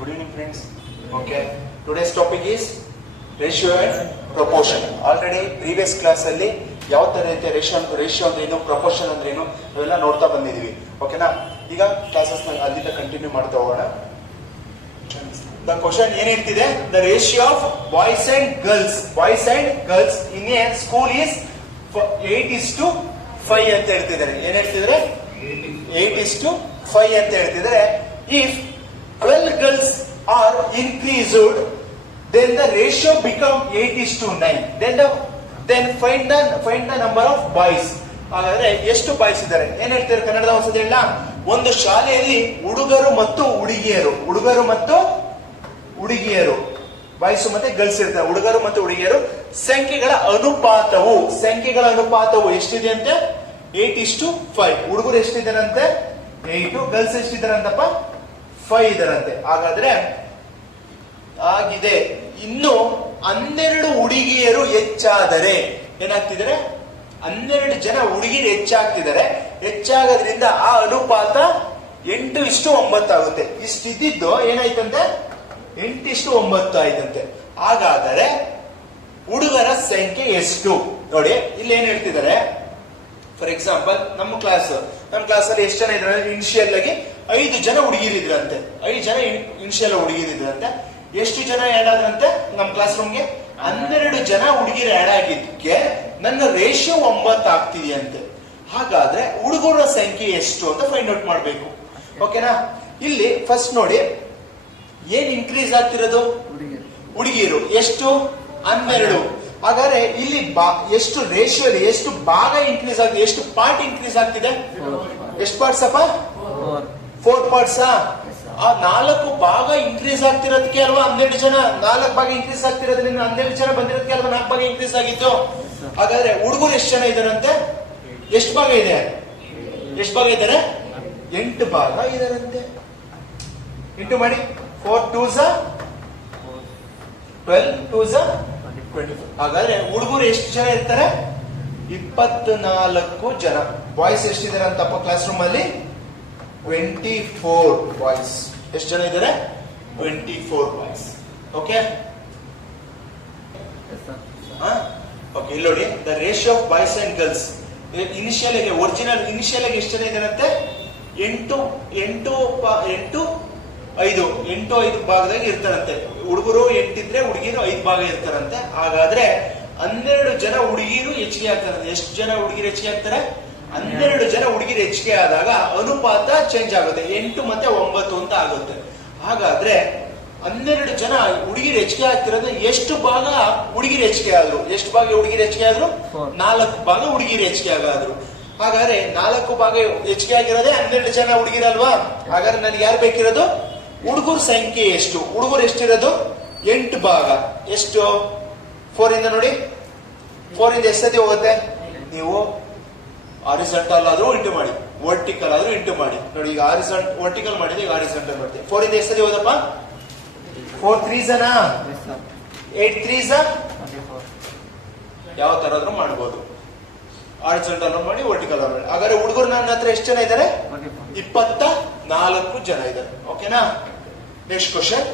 Good evening, friends. Okay. Today's topic is ratio and proportion. Already previous class ಅಲ್ಲಿ ಯಾವ ತರ ರೀತಿಯ ratio ಅಂದ್ರೆ ಏನು, ಪ್ರಪೋರ್ಷನ್ ಅಂದ್ರೆ ಏನು ಅವೆಲ್ಲ ನೋಡ್ತಾ ಬಂದಿದೀವಿ. ಓಕೆನಾ? ಈಗ ಕ್ಲಾಸಸ್ ಅಲ್ಲಿಂದ ಕಂಟಿನ್ಯೂ ಮಾಡ್ತಾ ಹೋಗೋಣ. The question ಏನ್ ಹೇಳ್ತಿದೆ? The ratio of boys and girls in a school is 8:5 ಅಂತ ಹೇಳ್ತಿದ್ದಾರೆ. ಏನ್ ಹೇಳ್ತಿದ್ದಾರೆ? 8:5 ಅಂತ ಹೇಳ್ತಿದ್ದಾರೆ. If 12 girls are increased, then the ratio become 8:9. Then find the number of boys. ಹಾಗಾದ್ರೆ ಎಷ್ಟು ಬಾಯ್ಸ್ ಇದ್ದಾರೆ? ಏನ್ ಹೇಳ್ತಾರೆ ಕನ್ನಡದ ಒಂದ್ಸತಿ ಹೇಳ. ಒಂದು ಶಾಲೆಯಲ್ಲಿ ಹುಡುಗರು ಮತ್ತು ಹುಡುಗಿಯರು ಬಾಯ್ಸ್ ಮತ್ತೆ ಗರ್ಲ್ಸ್ ಇರ್ತಾರೆ. ಹುಡುಗರು ಮತ್ತು ಹುಡುಗಿಯರು ಸಂಖ್ಯೆಗಳ ಅನುಪಾತವು ಎಷ್ಟಿದೆ ಅಂತೆ? 8:5. ಹುಡುಗರು ಎಷ್ಟಿದ್ದಾರಂತೆ? 8. ಗರ್ಲ್ಸ್ ಎಷ್ಟಿದ್ದಾರಂತಪ್ಪ? 5 ಇದ್ದಾರಂತೆ. ಹಾಗಾದ್ರೆ ಆಗಿದೆ. ಇನ್ನು 12 ಹುಡುಗಿಯರು ಹೆಚ್ಚಾದರೆ ಏನಾಗ್ತಿದ್ದಾರೆ? 12 ಜನ ಹುಡುಗಿಯರು ಹೆಚ್ಚಾಗೋದ್ರಿಂದ ಆ ಅನುಪಾತ 8:9 ಆಗುತ್ತೆ. ಇಷ್ಟಿದ್ದು ಏನಾಯ್ತಂತೆ? 8:9 ಆಯ್ತಂತೆ. ಹಾಗಾದರೆ ಹುಡುಗರ ಸಂಖ್ಯೆ ಎಷ್ಟು? ನೋಡಿ ಇಲ್ಲಿ ಏನ್ ಹೇಳ್ತಿದ್ದಾರೆ. ಫಾರ್ ಎಕ್ಸಾಂಪಲ್ ನಮ್ಮ ಕ್ಲಾಸ್ ಅಲ್ಲಿ ಎಷ್ಟು ಜನ ಇದ್ರೆ ಇನಿಷಿಯಲ್ ಆಗಿ 5 ಜನ ಹುಡುಗಿರಿದ್ರಂತೆ. 5 ಜನ ಇನಿಷಿಯಲ್ ಹುಡುಗಿರಿದ್ರಂತೆ. ಎಷ್ಟು ಜನ ಆಡ್ ಆದ್ರಂತೆ ನಮ್ಮ ಕ್ಲಾಸ್ ರೂಮ್ಗೆ? 12 ಜನ ಹುಡುಗಿರು ಆಡ್ ಆಗಿದ್ದಕ್ಕೆ ನನ್ನ ರೇಷಿಯೋ 9 ಆಗ್ತಿದೆಯಂತೆ. ಹಾಗಾದ್ರೆ ಹುಡುಗರ ಸಂಖ್ಯೆ ಎಷ್ಟು ಅಂತ ಫೈಂಡ್ ಔಟ್ ಮಾಡ್ಬೇಕು. ಓಕೆನಾ? ಇಲ್ಲಿ ಫಸ್ಟ್ ನೋಡಿ ಏನ್ ಇನ್ಕ್ರೀಸ್ ಆಗ್ತಿರೋದು? ಹುಡುಗಿಯರು ಎಷ್ಟು? 12. ಹಾಗಾದ್ರೆ ಇಲ್ಲಿ ಎಷ್ಟು ರೇಷಿಯೋ ಎಷ್ಟು ಭಾಗ ಇನ್ಕ್ರೀಸ್ ಆಗ್ತಿದೆ? ಎಷ್ಟು ಪಾರ್ಟ್ ಇನ್ಕ್ರೀಸ್ ಆಗ್ತಿದೆ? ಎಷ್ಟು ಪಾರ್ಟ್ಸ್ ಅಪ್ಪ? 4 ಪಾರ್ಟ್ಸ್. ಆ 4 ಭಾಗ ಇನ್ಕ್ರೀಸ್ ಆಗ್ತಿರೋದಕ್ಕೆ ಅಲ್ವಾ 12 ಜನ. 4 ಭಾಗ ಇನ್ಕ್ರೀಸ್ ಆಗ್ತಿರೋದ್ರಿಂದ 12 ಜನ ಬಂದಿರೋದಕ್ಕೆ ಅಲ್ವಾ 4 ಭಾಗ ಇನ್ಕ್ರೀಸ್ ಆಗಿತ್ತು. ಹಾಗಾದ್ರೆ ಹುಡುಗರು ಎಷ್ಟು ಜನ ಇದಾರಂತೆ? ಎಷ್ಟು ಭಾಗ ಇದೆ? 8 ಭಾಗ ಇದಾರಂತೆ. ಇಂಟು ಮಾಡಿ. 4 2s 12 2s 24. ಹಾಗಾದ್ರೆ ಹುಡುಗರು ಎಷ್ಟು ಜನ ಇರ್ತಾರೆ? 24 ಜನ. ಬಾಯ್ಸ್ ಎಷ್ಟಿದ್ದಾರೆ ಅಂತಪ್ಪ ಕ್ಲಾಸ್ ರೂಮ್ ಅಲ್ಲಿ? 24 ಬಾಯ್ಸ್. ಎಷ್ಟು ಜನ ಇದ್ದಾರೆ? 24 ಬಾಯ್ಸ್. Okay okay. ಇಲ್ಲಿ ನೋಡಿ the ratio of boys and girls initial ಆಗಿ ಇನಿಷಿಯಲ್ ಆಗಿ ಎಷ್ಟು ಜನ ಇದಾರಂತೆ? 8 5 ಭಾಗದಾಗ ಇರ್ತಾರಂತೆ. ಹುಡುಗರು 8 ಇದ್ರೆ ಹುಡುಗಿರು 5 ಭಾಗ ಇರ್ತಾರಂತೆ. ಹಾಗಾದ್ರೆ 12 ಜನ ಹುಡುಗಿರು ಹೆಚ್ಚಿಗೆ ಆಗ್ತಾರಂತೆ. ಎಷ್ಟು ಜನ ಹುಡುಗಿರು ಹೆಚ್ಚಿಗೆ ಆಗ್ತಾರೆ? 12 ಜನ ಹುಡುಗಿರು ಹೆಚ್ಚಿಗೆ ಆದಾಗ ಅನುಪಾತ ಚೇಂಜ್ ಆಗುತ್ತೆ. 8 ಮತ್ತೆ 9 ಅಂತ ಆಗುತ್ತೆ. ಹಾಗಾದ್ರೆ 12 ಜನ ಹುಡುಗಿರು ಹೆಚ್ಚಿಗೆ ಆಗ್ತಿರೋದು ಎಷ್ಟು ಭಾಗ ಹುಡುಗಿರು ಹೆಚ್ಚಿಗೆ ಆದ್ರು? ಎಷ್ಟು ಭಾಗ ಹುಡುಗಿರು ಹೆಚ್ಚಿಗೆ ಆದ್ರು? 4 ಭಾಗ ಹುಡುಗಿರು ಹೆಚ್ಚಿಗೆ ಆಗಾದ್ರು. ಹಾಗಾದ್ರೆ 4 ಭಾಗ ಹೆಚ್ಚಿಗೆ ಆಗಿರೋದೇ 12 ಜನ ಹುಡುಗಿರಲ್ವಾ? ಹಾಗಾದ್ರೆ ನನಗೆ ಯಾರು ಬೇಕಿರೋದು? ಹುಡುಗರ ಸಂಖ್ಯೆ ಎಷ್ಟು? ಹುಡುಗರು ಎಷ್ಟಿರೋದು? 8 ಭಾಗ. ಎಷ್ಟು? 4 ಇಂದ ನೋಡಿ. 4 ಇಂದ ಎಷ್ಟು ಸತಿ ಹೋಗುತ್ತೆ? ನೀವು ಹಾರಿಜಾಂಟಲ್ ಆದ್ರೂ ಇಂಟು ಮಾಡಿ, ವರ್ಟಿಕಲ್ ಆದ್ರೂ ಇಂಟು ಮಾಡಿ. ನೋಡಿ ಈಗ ವರ್ಟಿಕಲ್ ಮಾಡಿದ್ರೆ ಈಗ ಹಾರಿಜಾಂಟಲ್ ಮಾಡ್ತೀವಿ. 4 ಇಂದ ಎಷ್ಟು ಸತಿ ಹೋದಪ್ಪ? 4 3s 8 3s ಯಾವ ತರ ಆದ್ರೂ ಮಾಡ್ಬೋದು. ಹಾರಿಜಾಂಟಲ್ ಮಾಡಿ, ವರ್ಟಿಕಲ್ ಮಾಡಿ. ಹಾಗಾದ್ರೆ ಹುಡುಗರು ನನ್ನ ಹತ್ರ ಎಷ್ಟು ಜನ ಇದ್ದಾರೆ? 24 ಜನ ಇದ್ದಾರೆ. ಓಕೆನಾ? Next question.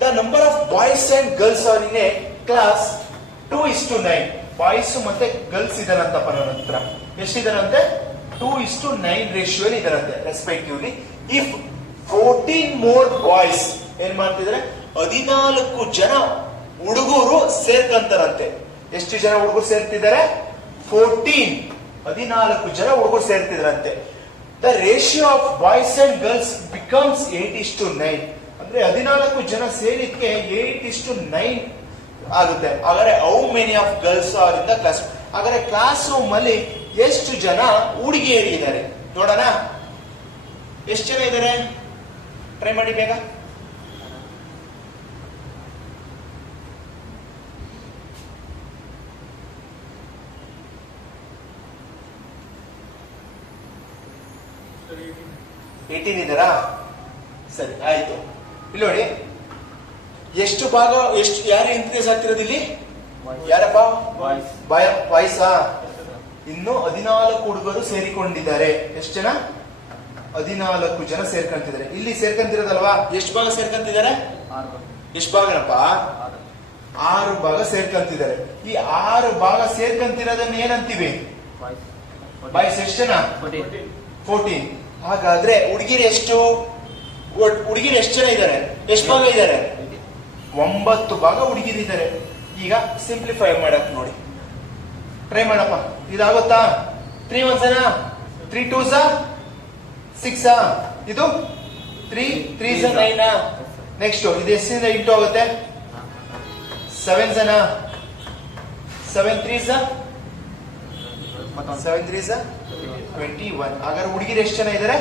The number of boys and girls are in a class 2:9. Boys ಮತ್ತೆ ಗರ್ಲ್ಸ್ ಇದಾರಂತಪ್ಪ ನನ್ನ ಹತ್ರ. ಎಷ್ಟಿದಾರಂತೆ? 2:9 ರೇಷಿಯೋ ಇದಾರಂತೆ ರೆಸ್ಪೆಕ್ಟಿವ್ಲಿ. ಇಫ್ 14 ಮೋರ್ ಬಾಯ್ಸ್ ಏನ್ ಮಾಡ್ತಿದ್ರೆ 14 ಜನ ಹುಡುಗರು ಸೇರ್ಕಂತಾರಂತೆ. ಎಷ್ಟು ಜನ ಹುಡುಗರು ಸೇರ್ತಿದ್ದಾರೆ? 14 ಜನ ಹುಡುಗರು ಸೇರ್ತಿದ್ರಂತೆ. The ratio of boys and girls becomes 8:9. ಅಂದ್ರೆ 14 ಜನ ಸೇರಿದ್ಕೆ 8:9 ಆಗುತ್ತೆ. ಹಾಗಾದ್ರೆ how many of girls are in the class? ಹಾಗಾದ್ರೆ ಕ್ಲಾಸ್ ರೂಮ್ ಅಲ್ಲಿ ಎಷ್ಟು ಜನ ಹುಡುಗಿಯರು ಇದ್ದಾರೆ ನೋಡೋಣ. ಎಷ್ಟು ಜನ ಇದ್ದಾರೆ? ಟ್ರೈ ಮಾಡಿ ಬೇಗ. ಇದ್ದಾರಾ? ಸರಿ ಆಯ್ತು. ಇಲ್ಲಿ ನೋಡಿ ಎಷ್ಟು ಭಾಗ ಯಾರು ಇನ್ಕ್ರೀಸ್ ಆಗ್ತಿರೋದು ಇಲ್ಲಿ? ಯಾರಪ್ಪ? ಬಾಯ್ಸ್. ಇನ್ನು 14 ಹುಡುಗರು ಸೇರಿಕೊಂಡಿದ್ದಾರೆ. ಎಷ್ಟು ಜನ? 14 ಜನ ಸೇರ್ಕೊಂತಿದ್ದಾರೆ. ಇಲ್ಲಿ ಸೇರ್ಕೊಂತಿರೋದಲ್ವಾ, ಎಷ್ಟು ಭಾಗ ಸೇರ್ಕೊಂತಿದ್ದಾರೆ? ಎಷ್ಟು ಭಾಗನಪ್ಪ? 6 ಭಾಗ ಸೇರ್ಕೊಂತಿದ್ದಾರೆ. ಈ 6 ಭಾಗ ಸೇರ್ಕೊಂತಿರೋದನ್ನ ಏನಂತೀವಿ? ಬಾಯ್ಸ್ ಎಷ್ಟು ಜನ? 14. ಹಾಗಾದ್ರೆ ಹುಡುಗಿರು ಎಷ್ಟು ಜನ ಇದ್ದಾರೆ? ಎಷ್ಟು ಭಾಗ ಇದ್ದಾರೆ? 9 ಭಾಗ ಹುಡುಗಿರಿದ್ದಾರೆ. ಈಗ ಸಿಂಪ್ಲಿಫೈ ಮಾಡಕ್ ನೋಡಿ, ಟ್ರೈ ಮಾಡಪ್ಪ. ಇದಾಗುತ್ತಾ? 3 1s 3 2s 6 ಇದು 3 3s 9. ನೆಕ್ಸ್ಟ್ ಇದು ಎಷ್ಟಿಂದ ಇಂಟು ಆಗುತ್ತೆ? 7s 7 3s 21. ಹಾಗಾದ್ರೆ ಹುಡುಗಿರು ಎಷ್ಟು ಜನ ಇದ್ದಾರೆ?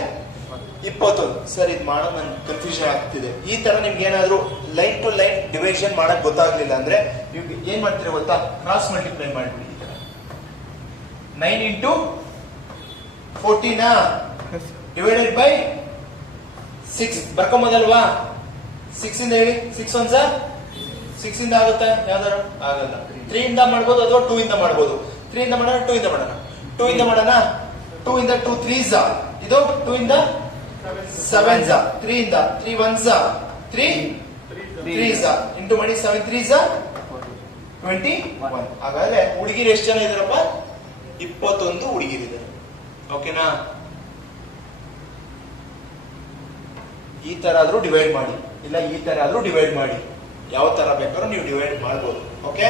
21. ಸರ್ ಇದು ಮಾಡೋದು ನನ್ಗೆ ಕನ್ಫ್ಯೂಷನ್ ಆಗ್ತಿದೆ. ಈ ತರ ನಿಮ್ಗೆ ಏನಾದ್ರು ಲೈನ್ ಟು ಲೈನ್ ಡಿವಿಷನ್ ಮಾಡಕ್ ಗೊತ್ತಾಗ್ಲಿಲ್ಲ ಅಂದ್ರೆ ನೀವು ಏನ್ ಮಾಡ್ತೀರಾ ಗೊತ್ತಾ? ಕ್ರಾಸ್ ಮಲ್ಟಿಪ್ಲೈ ಮಾಡ್ಬಿಡಿ. 9 into 14 ಡಿವೈಡೆಡ್ ಬೈ 6 ಬರ್ಕೊಂಬೋದಲ್ವಾ? 6 ಇಂದ ಹೇಳಿ. 6 1s 6 ಇಂದ ಆಗುತ್ತೆ? ಯಾವ್ದಾರು ಆಗಲ್ಲ. 3 ಇಂದ ಮಾಡ್ಬೋದು ಅಥವಾ 2 ಇಂದ ಮಾಡ್ಬೋದು. 3 ಇಂದ ಮಾಡೋಣ, 2 ಇಂದ ಮಾಡೋಣ. 2 ಇಂದ ಮಾಡೋಣ. 2 ಇಂದ 2 3s ಇದು 2 ಇಂದ 7s 3 ಇಂದ 3 1s 3 3s ಇಂಟು ಮಾಡಿ 7 3s 21. ಹಾಗಾದ್ರೆ ಹುಡುಗಿರು ಎಷ್ಟು ಜನ ಇದಾರಪ್ಪ? 21 ಹುಡುಗಿರಿದ್ದಾರೆ. ಓಕೆನಾ? ಈ ತರ ಆದ್ರೂ ಡಿವೈಡ್ ಮಾಡಿ, ಇಲ್ಲ ಈ ತರ ಆದ್ರೂ ಡಿವೈಡ್ ಮಾಡಿ. ಯಾವ ತರ ಬೇಕಾದ್ರೂ ನೀವು ಡಿವೈಡ್ ಮಾಡಬಹುದು. ಓಕೆ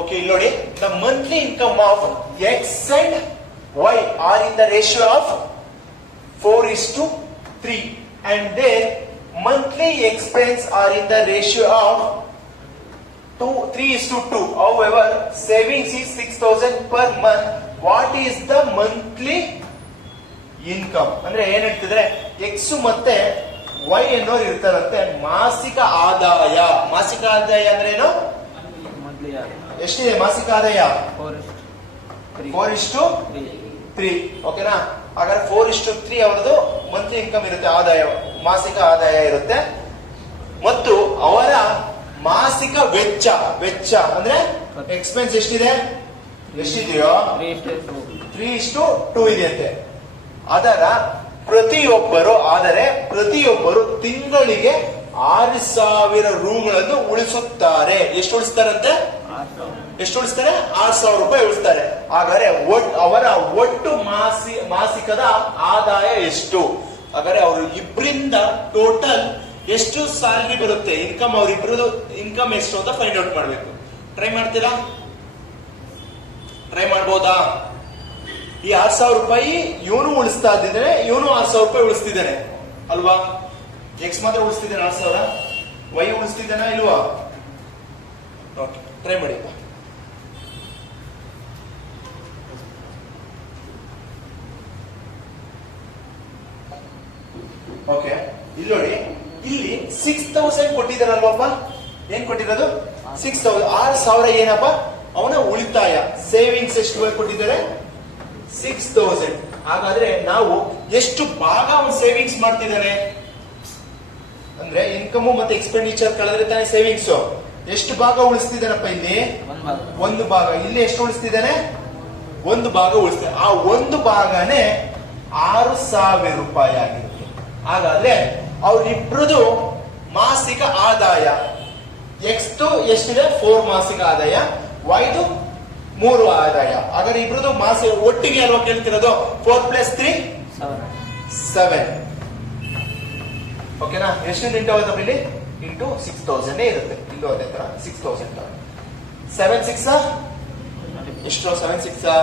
ಓಕೆ ಇಲ್ಲಿ ನೋಡಿ, the monthly income of X and why are in the ratio of 4:3 and their monthly expense are in the ratio of 3:2. However, savings is 6,000 per month. What is the monthly income? ಅಂದ್ರೆ ಏನ್ ಹೇಳ್ತಿದ್ರೆ, X ಮತ್ತೆ Y ಅನ್ನೋರು ಇರ್ತಾರಂತೆ ಮಾಸಿಕ ಆದಾಯ. ಮಾಸಿಕ ಆದಾಯ ಅಂದ್ರೆ ಏನು? ಎಷ್ಟಿದೆ ಮಾಸಿಕ ಆದಾಯ? 4:3. ಓಕೆನಾ? ಹಾಗಾದ್ರೆ 4:3 ಅವರದು ಮಂತ್ಲಿ ಇನ್ಕಮ್ ಇರುತ್ತೆ, ಆದಾಯ, ಮಾಸಿಕ ಆದಾಯ ಇರುತ್ತೆ. ಮತ್ತು ಅವರ ಮಾಸಿಕ ವೆಚ್ಚ ಅಂದ್ರೆ ಎಕ್ಸ್ಪೆನ್ಸ್ ಎಷ್ಟಿದೆ? ಎಷ್ಟಿದೆಯೋ 3:2 ಇದೆಯಂತೆ. ಪ್ರತಿಯೊಬ್ಬರು ತಿಂಗಳಿಗೆ 6,000 ರೂಗಳನ್ನು ಉಳಿಸುತ್ತಾರೆ. ಎಷ್ಟು ಉಳಿಸ್ತಾರಂತೆ? ಎಷ್ಟು ಉಳಿಸ್ತಾರೆ? 6,000 ರೂಪಾಯಿ ಉಳಿಸ್ತಾರೆ. ಹಾಗಾದ್ರೆ ಅವರ ಒಟ್ಟು ಮಾಸಿಕದ ಆದಾಯ ಎಷ್ಟು? ಹಾಗಾದ್ರೆ ಅವರು ಇಬ್ಬರಿಂದ ಟೋಟಲ್ ಎಷ್ಟು ಸ್ಯಾಲರಿ ಬರುತ್ತೆ, ಇನ್ಕಮ್, ಅವರಿಬ್ರದ್ದು ಇನ್ಕಮ್ ಎಷ್ಟು ಅಂತ ಫೈಂಡ್ ಔಟ್ ಮಾಡ್ಬೇಕು. ಟ್ರೈ ಮಾಡ್ತೀರಾ? ಟ್ರೈ ಮಾಡ್ಬೋದಾ? ಈ 6,000 ರೂಪಾಯಿ ಇವನು ಉಳಿಸ್ತಾ ಇದ್ದಿದ್ದಾನೆ, ಇವನು 6,000 ರೂಪಾಯಿ ಉಳಿಸ್ತಿದ್ದಾನೆ ಅಲ್ವಾ? ಎಕ್ಸ್ ಮಾತ್ರ ಉಳಿಸ್ತಿದ್ದಾನೆ 6,000, ವೈ ಉಳಿಸ್ತಿದ್ದಾನ ಇಲ್ವಾ? Okay, try ಮಾಡಿಪ್ಪ. ಓಕೆ, ಇಲ್ಲಿ ನೋಡಿ, ಇಲ್ಲಿ 6,000 ಕೊಟ್ಟಿದ್ದಾರಲ್ವಪ್ಪ? ಏನ್ ಕೊಟ್ಟಿರೋದು? 6,000. 6,000 ಏನಪ್ಪ? ಅವನ ಉಳಿತಾಯ, ಸೇವಿಂಗ್ಸ್ ಎಷ್ಟು ಕೊಟ್ಟಿದ್ದಾರೆ? 6,000. ಹಾಗಾದ್ರೆ ನಾವು ಎಷ್ಟು ಭಾಗ ಅವನು ಸೇವಿಂಗ್ಸ್ ಮಾಡ್ತಿದ್ದಾನೆ ಅಂದ್ರೆ, ಇನ್ಕಮ್ ಮತ್ತೆ ಎಕ್ಸ್ಪೆಂಡಿಚರ್ ಕಳೆದ್ರೆ ತಾನೇ ಸೇವಿಂಗ್ಸ್. ಎಷ್ಟು ಭಾಗ ಉಳಿಸ್ತಿದ್ದಾನಪ್ಪ? ಇಲ್ಲಿ 1 ಭಾಗ. ಇಲ್ಲಿ ಎಷ್ಟು ಉಳಿಸ್ತಿದ್ದಾನೆ? 1 ಭಾಗ ಉಳಿಸ್ತಾನೆ. ಆ 1 ಭಾಗನೇ 6,000 ರೂಪಾಯಿ ಆಗಿರುತ್ತೆ. ಹಾಗಾದ್ರೆ ಅವರಿಬ್ರದು ಮಾಸಿಕ ಆದಾಯ, ಎಕ್ಸ್ ಎಷ್ಟಿದೆ? 4 ಮಾಸಿಕ ಆದಾಯ, ವೈದು 3 ಆದಾಯ. ಹಾಗಾದ್ರೆ ಇಬ್ರದು ಮಾಸಿಕ ಒಟ್ಟಿಗೆ ಅಲ್ವಾ ಕೇಳ್ತಿರೋದು? 4 + 3 7. ಓಕೆನಾ? ಎಷ್ಟಿಂದ ಇಂಟು ಆಗುತ್ತಪ್ಪ ಇಲ್ಲಿ? ಇಂಟು 6,000 ಇರುತ್ತೆ. ಇಲ್ಲೂ ಅದೇ ತರ 6,000. 7 6 ಎಷ್ಟು? 7 6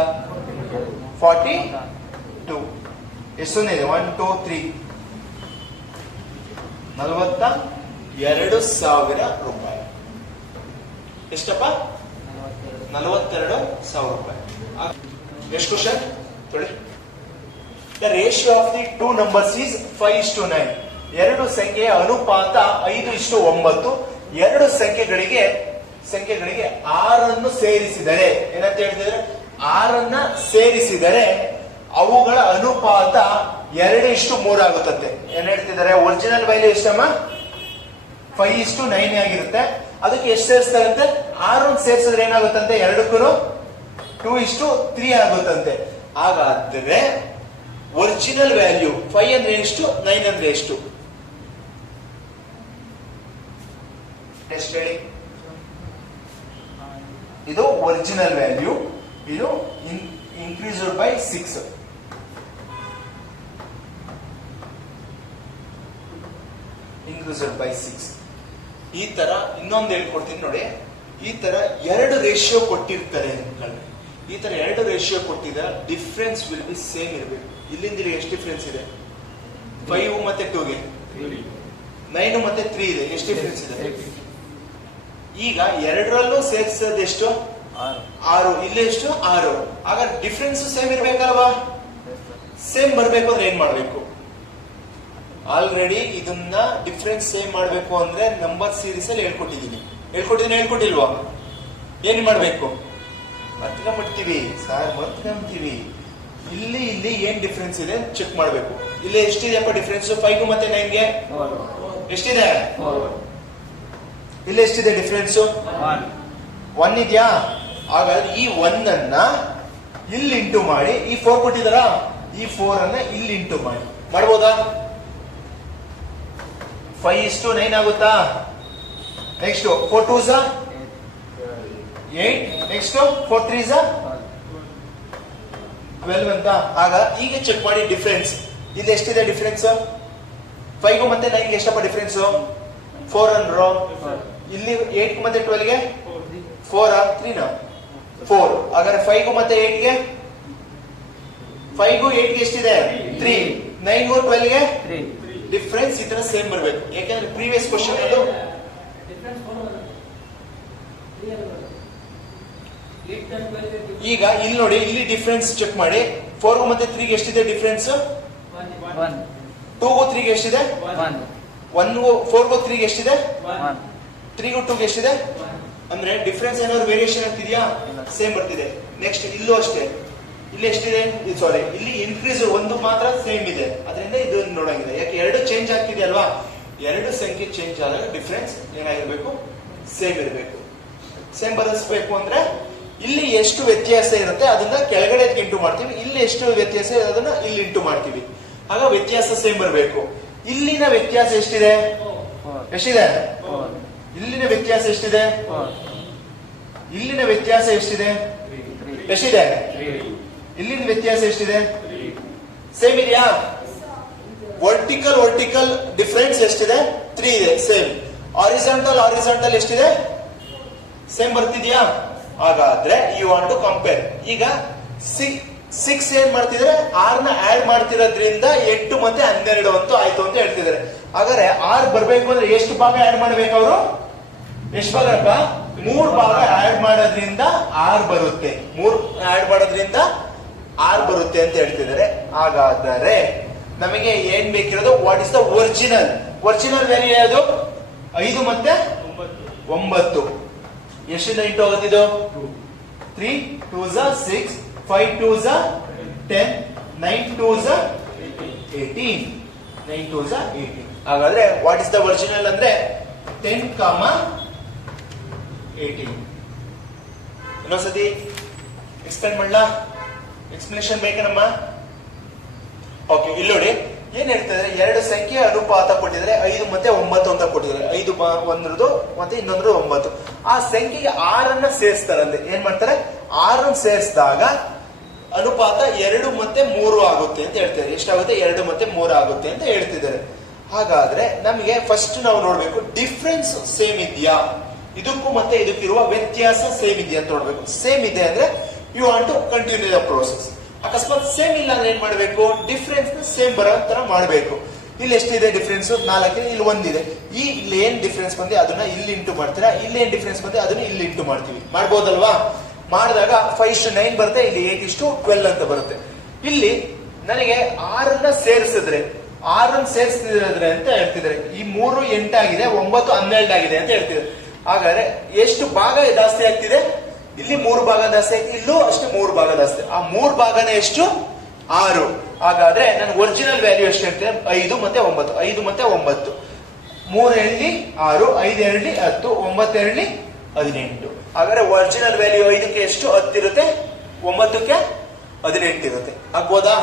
42. ಎಷ್ಟು ಇದೆ? 1 2 3 42,000 ರೂಪಾಯಿ. ಎಷ್ಟಪ್ಪ? 42,000 ರೂಪಾಯಿ. ಎಷ್ಟು ಕ್ವಶನ್ ತೊಳಿ? The ratio of the 2 numbers is 5:9. 2 ಸಂಖ್ಯೆಯ ಅನುಪಾತ 5:9. 2 ಸಂಖ್ಯೆಗಳಿಗೆ 6 ಸೇರಿಸಿದರೆ ಏನಂತ ಹೇಳ್ತಿದ್ರೆ, 6 ಸೇರಿಸಿದರೆ ಅವುಗಳ ಅನುಪಾತ 2:3 ಆಗುತ್ತದೆ. ಏನ್ ಹೇಳ್ತಿದ್ದಾರೆ? Original value ಎಷ್ಟಮ್ಮ? 5:9 ಆಗಿರುತ್ತೆ. ಅದಕ್ಕೆ ಎಷ್ಟು ಸೇರಿಸ್ತಾರಂತೆ? 6 ಸೇರಿಸಿದ್ರೆ ಏನಾಗುತ್ತಂತೆ? 2ಕ್ಕೂ 2:3 ಆಗುತ್ತಂತೆ. ಹಾಗಾದ್ರೆ ಒರಿಜಿನಲ್ ವ್ಯಾಲ್ಯೂ 5 ಅಂದ್ರೆ ಎಷ್ಟು, 9 ಅಂದ್ರೆ ಎಷ್ಟು? ಎಷ್ಟು ಹೇಳಿ? ಇದು ಒರಿಜಿನಲ್ ವ್ಯಾಲ್ಯೂ, ಇದು ಇನ್ಕ್ರೀಸ್ಡ್ ಬೈ 6. Increased by 6. ಈ ತರ ಇನ್ನೊಂದು ಹೇಳ್ಕೊಡ್ತೀನಿ ನೋಡಿ. ಈ ತರ 2 ರೇಷಿಯೋ ಕೊಟ್ಟಿರ್ತಾರೆ ಅನ್ಕೊಳ್ಳಿ. ಈ ತರ 2 ರೇಷಿಯೋ ಕೊಟ್ಟಿದ್ರೆ ಡಿಫ್ರೆನ್ಸ್ ವಿಲ್ ಬಿ ಸೇಮ್ ಇರಬೇಕು. ಇಲ್ಲಿಂದ ಇಲ್ಲಿ ಎಷ್ಟು ಡಿಫ್ರೆನ್ಸ್ ಇದೆ? 5 ಮತ್ತೆ 2ಗೆ 9 ಮತ್ತೆ 3 ಇದೆ. ಎಷ್ಟು ಡಿಫ್ರೆನ್ಸ್ ಇದೆ? ಈಗ ಎರಡರಲ್ಲೂ ಸೇರಿಸೋದು ಎಷ್ಟು? 6. ಇಲ್ಲಿ ಎಷ್ಟು? 6. ಆಗ ಡಿಫ್ರೆನ್ಸ್ ಸೇಮ್ ಇರ್ಬೇಕಲ್ವಾ? ಸೇಮ್ ಬರ್ಬೇಕು ಅಂದ್ರೆ ಏನ್ ಮಾಡ್ಬೇಕು? ಆಲ್ರೆಡಿ ಇದನ್ನ ಡಿಫ್ರೆನ್ಸ್ ಸೇಮ್ ಮಾಡ್ಬೇಕು ಅಂದ್ರೆ ನಂಬರ್ ಸೀರೀಸ್ ಅಲ್ಲಿ ಹೇಳ್ಕೊಟ್ಟಿಲ್ವಾ? ಏನ್ ಮಾಡ್ಬೇಕು? ಮರ್ತ್ಕೊಂಡ್ಬಿಡ್ತೀವಿ ಸರ್, ಮರ್ತ್ಕೊಂತೀವಿ. ಇಲ್ಲಿ ಏನ್ ಡಿಫ್ರೆನ್ಸ್ ಇದೆ ಚೆಕ್ ಮಾಡ್ಬೇಕು. ಇಲ್ಲಿ ಎಷ್ಟಿದೆಯಪ್ಪ ಡಿಫ್ರೆನ್ಸ್? 5 ಮತ್ತೆ 9ಗೆ ಎಷ್ಟಿದೆ? ಇಲ್ಲಿ ಎಷ್ಟಿದೆ ಡಿಫ್ರೆನ್ಸ್? 1 ಇದೆಯಾ? ಹಾಗಾದ್ರೆ ಈ 1 ಅನ್ನ ಇಲ್ಲಿ ಇಂಟು ಮಾಡಿ, ಈ 4 ಕೊಟ್ಟಿದಾರ, ಈ 4 ಅನ್ನ ಇಲ್ಲಿ ಇಂಟು ಮಾಡಿ. ಮಾಡ್ಬೋದಾ? 5:9 ಆಗುತ್ತಾ? Next 4 2s 8. ನೆಕ್ಸ್ಟ್ 4 3s 12 ಅಂತ. ಆಗ ಈಗ ಚೆಕ್ ಮಾಡಿ ಡಿಫ್ರೆನ್ಸ್. ಇಲ್ಲಿ ಎಷ್ಟಿದೆ ಡಿಫ್ರೆನ್ಸ್? 5 ಮತ್ತೆ 9ಗೆ ಎಷ್ಟಪ್ಪ ಡಿಫ್ರೆನ್ಸ್? 4 ಅಂದ್ರು. ಇಲ್ಲಿ 8 ಮತ್ತೆ 12ಗೆ 4 3 4. ಹಾಗಾದ್ರೆ 5 ಮತ್ತೆ 8ಗೆ 5 8ಗೆ ಎಷ್ಟಿದೆ? 3. 9 12ಗೆ ಡಿಫ್ರೆನ್ಸ್ ಈ ತರ ಸೇಮ್ ಬರಬೇಕು. ಯಾಕಂದ್ರೆ ಪ್ರೀವಿಯಸ್ ಕ್ವಶನ್ ಅದು ಈಗ ಇಲ್ಲಿ ನೋಡಿ, ಇಲ್ಲಿ ಡಿಫ್ರೆನ್ಸ್ ಚೆಕ್ ಮಾಡಿ. 4 ಮತ್ತೆ 3ಗೆ ಎಷ್ಟಿದೆ ಡಿಫ್ರೆನ್ಸ್? 2 3ಗೆ ಎಷ್ಟಿದೆ? 1 4 3ಗೆ ಎಷ್ಟಿದೆ? 3 2ಗೆ ಎಷ್ಟಿದೆ? ಅಂದ್ರೆ ಡಿಫ್ರೆನ್ಸ್ ಏನಾದ್ರು ವೇರಿಯೇಷನ್ ಆಗ್ತಿದ್ಯಾ? ಸೇಮ್ ಬರ್ತಿದೆ. ನೆಕ್ಸ್ಟ್ ಇಲ್ಲೂ ಅಷ್ಟೇ. ಇಲ್ಲಿ ಎಷ್ಟಿದೆ? ಸಾರಿ, ಇಲ್ಲಿ ಇನ್ಕ್ರೀಸ್ 1 ಮಾತ್ರ ಸೇಮ್ ಇದೆ. ಅದರಿಂದ ಇದು ನೋಡಂಗಿದೆ. ಯಾಕೆ? 2 ಚೇಂಜ್ ಆಗ್ತಿದೆ ಅಲ್ವಾ? 2 ಸಂಖ್ಯೆ ಚೇಂಜ್ ಆದಾಗ ಡಿಫ್ರೆನ್ಸ್ ಏನಾಗಿರ್ಬೇಕು? ಸೇಮ್ ಇರಬೇಕು. ಸೇಮ್ ಬರೆಸಬೇಕು ಅಂದ್ರೆ ಇಲ್ಲಿ ಎಷ್ಟು ವ್ಯತ್ಯಾಸ ಇರುತ್ತೆ ಅದನ್ನ ಕೆಳಗಡೆ ಇಂಟು ಮಾಡ್ತೀವಿ, ಇಲ್ಲಿ ಎಷ್ಟು ವ್ಯತ್ಯಾಸ ಇದೆ ಅದನ್ನ ಇಲ್ಲಿ ಇಂಟು ಮಾಡ್ತೀವಿ. ಆಗ ವ್ಯತ್ಯಾಸ ಸೇಮ್ ಬರಬೇಕು. ಇಲ್ಲಿನ ವ್ಯತ್ಯಾಸ ಎಷ್ಟಿದೆ? ಎಷ್ಟಿದೆ? ಇಲ್ಲಿನ ವ್ಯತ್ಯಾಸ ಎಷ್ಟಿದೆ? ಇಲ್ಲಿನ ವ್ಯತ್ಯಾಸ ಎಷ್ಟಿದೆ? ಎಷ್ಟಿದೆ? ಇಲ್ಲಿನ ವ್ಯತ್ಯಾಸ ಎಷ್ಟಿದೆ? ಸೇಮ್ ಇದೆಯಾ? ವರ್ಟಿಕಲ್ ಡಿಫರೆನ್ಸ್ ಎಷ್ಟಿದೆ? 3 ಇದೆ, ಸೇಮ್. ಹಾರಿಜಾಂಟಲ್ ಎಷ್ಟಿದೆ? ಸೇಮ್ ಬರ್ತಿದ್ಯಾ? ಹಾಗಾದ್ರೆ ಯು ವಾಂಟ್ ಟು ಕಂಪೇರ್. ಈಗ 6 ಏನ್ ಮಾಡ್ತಿದ್ರೆ 6 ನ ಆಡ್ ಮಾಡ್ತಿರೋದ್ರಿಂದ 8 ಮತ್ತೆ 12 ಅಂತೂ ಆಯ್ತು ಅಂತ ಹೇಳ್ತಿದ್ದಾರೆ. ಹಾಗಾದ್ರೆ 6 ಬರ್ಬೇಕು ಅಂದ್ರೆ ಎಷ್ಟು ಭಾಗ ಆಡ್ ಮಾಡ್ಬೇಕು ಅವರು? ಎಷ್ಟು ಭಾಗಪ್ಪ? 3 ಭಾಗ ಆಡ್ ಮಾಡೋದ್ರಿಂದ 6 ಬರುತ್ತೆ. 3 ಆಡ್ ಮಾಡೋದ್ರಿಂದ 6 ಬರುತ್ತೆ ಅಂತ ಹೇಳ್ತಿದ್ದಾರೆ. ಹಾಗಾದರೆ ನಮಗೆ ಏನ್ ಬೇಕಿರೋದು? What is the original value? ಯಾವುದು? 5 ಮತ್ತೆ 9. ಎಷ್ಟಿಂದ ಇಂಟು ಆಗುತ್ತಿದ್ದು? 3 2s 6, 5 2s 10, 9 2s 18. 9 2s 18. ಹಾಗಾದ್ರೆ ವಾಟ್ ಇಸ್ ದ ಒರಿಜಿನಲ್ ಅಂದ್ರೆ 10, 18. ಇನ್ನೊಂದ್ಸತಿ ಎಕ್ಸ್ಪ್ಲೇನ್ ಮಾಡ್ಲಾ? ಎಕ್ಸ್ಪ್ಲನೇಷನ್ ಬೇಕನಮ್ಮ? ಓಕೆ, ಇಲ್ಲಿ ನೋಡಿ ಏನ್ ಹೇಳ್ತಾರೆ? 2 ಸಂಖ್ಯೆ ಅನುಪಾತ ಕೊಟ್ಟಿದ್ರೆ 5 ಮತ್ತೆ 9 ಅಂತ ಕೊಟ್ಟಿದ್ದಾರೆ. 5 ಒಂದ್ರದ್ದು ಮತ್ತೆ ಇನ್ನೊಂದ್ರು 9. ಆ ಸಂಖ್ಯೆಗೆ 6 ಸೇರಿಸ್ತಾರಂತೆ. ಏನ್ ಮಾಡ್ತಾರೆ? 6 ಸೇರಿಸಿದಾಗ ಅನುಪಾತ 2 ಮತ್ತೆ 3 ಆಗುತ್ತೆ ಅಂತ ಹೇಳ್ತಾರೆ. ಎಷ್ಟಾಗುತ್ತೆ? 2 ಮತ್ತೆ 3 ಆಗುತ್ತೆ ಅಂತ ಹೇಳ್ತಿದ್ದಾರೆ. ಹಾಗಾದ್ರೆ ನಮಗೆ ಫಸ್ಟ್ ನಾವು ನೋಡ್ಬೇಕು ಡಿಫ್ರೆನ್ಸ್ ಸೇಮ್ ಇದೆಯಾ, ಇದಕ್ಕೂ ಮತ್ತೆ ಇದಕ್ಕಿರುವ ವ್ಯತ್ಯಾಸ ಸೇಮ್ ಇದೆಯಾ ಅಂತ ನೋಡ್ಬೇಕು. ಸೇಮ್ ಇದೆ ಅಂದ್ರೆ you want to continue the process. ಅಕಸ್ಮಾತ್ ಸೇಮ್ ಇಲ್ಲ ಅಂದ್ರೆ ಏನ್ ಮಾಡ್ಬೇಕು? ಡಿಫ್ರೆನ್ಸ್ ನ ಸೇಮ್ ಬರೋ ತರ ಮಾಡ್ಬೇಕು. ಇಲ್ಲಿ ಎಷ್ಟಿದೆ ಡಿಫ್ರೆನ್ಸ್? 4 ಇದೆ, ಇಲ್ಲಿ 1 ಇದೆ. ಇಲ್ಲಿ ಏನ್ ಡಿಫ್ರೆನ್ಸ್ ಬಂದಿ ಅದನ್ನ ಇಲ್ಲಿ ಇಂಟು ಮಾಡ್ತೀರಾ, ಇಲ್ಲಿ ಏನ್ ಡಿಫ್ರೆನ್ಸ್ ಬಂದಿ ಅದನ್ನ ಇಲ್ಲಿ ಇಂಟು ಮಾಡ್ತೀವಿ. ಮಾಡ್ಬೋದಲ್ವಾ? ಮಾಡಿದಾಗ 5:9 ಬರುತ್ತೆ, ಇಲ್ಲಿ 8:12 ಅಂತ ಬರುತ್ತೆ. ಇಲ್ಲಿ ನನಗೆ 6 ಸೇರಿಸಿದ್ರೆ 6 ಸೇರಿಸಿದ್ರೆ ಅಂತ ಹೇಳ್ತಿದ್ದಾರೆ. ಈ 3 8 ಆಗಿದೆ, 9 12 ಆಗಿದೆ ಅಂತ ಹೇಳ್ತಿದ್ದಾರೆ. ಹಾಗಾದ್ರೆ ಎಷ್ಟು ಭಾಗ ಜಾಸ್ತಿ ಆಗ್ತಿದೆ? ಇಲ್ಲಿ 3 ಭಾಗ ಜಾಸ್ತಿ ಆಗ್ತಿದೆ, ಇಲ್ಲೂ ಅಷ್ಟೇ 3 ಭಾಗ ಜಾಸ್ತಿ. ಆ 3 ಭಾಗನೇ ಎಷ್ಟು? 6. ಹಾಗಾದ್ರೆ ನನ್ನ ಒರಿಜಿನಲ್ ವ್ಯಾಲ್ಯೂ ಎಷ್ಟು ಇರ್ತದೆ? 5 ಮತ್ತೆ 9. 5 ಮತ್ತೆ 9. 3 2 6, 5 2 10, 9 2 18. ಹಾಗಾದ್ರೆ ಒರಿಜಿನಲ್ ವ್ಯಾಲ್ಯೂ 5ಕ್ಕೆ ಎಷ್ಟು? 10 ಇರುತ್ತೆ, 9ಕ್ಕೆ 18 ಇರುತ್ತೆ. ಆಗ್ಬೋದಾ?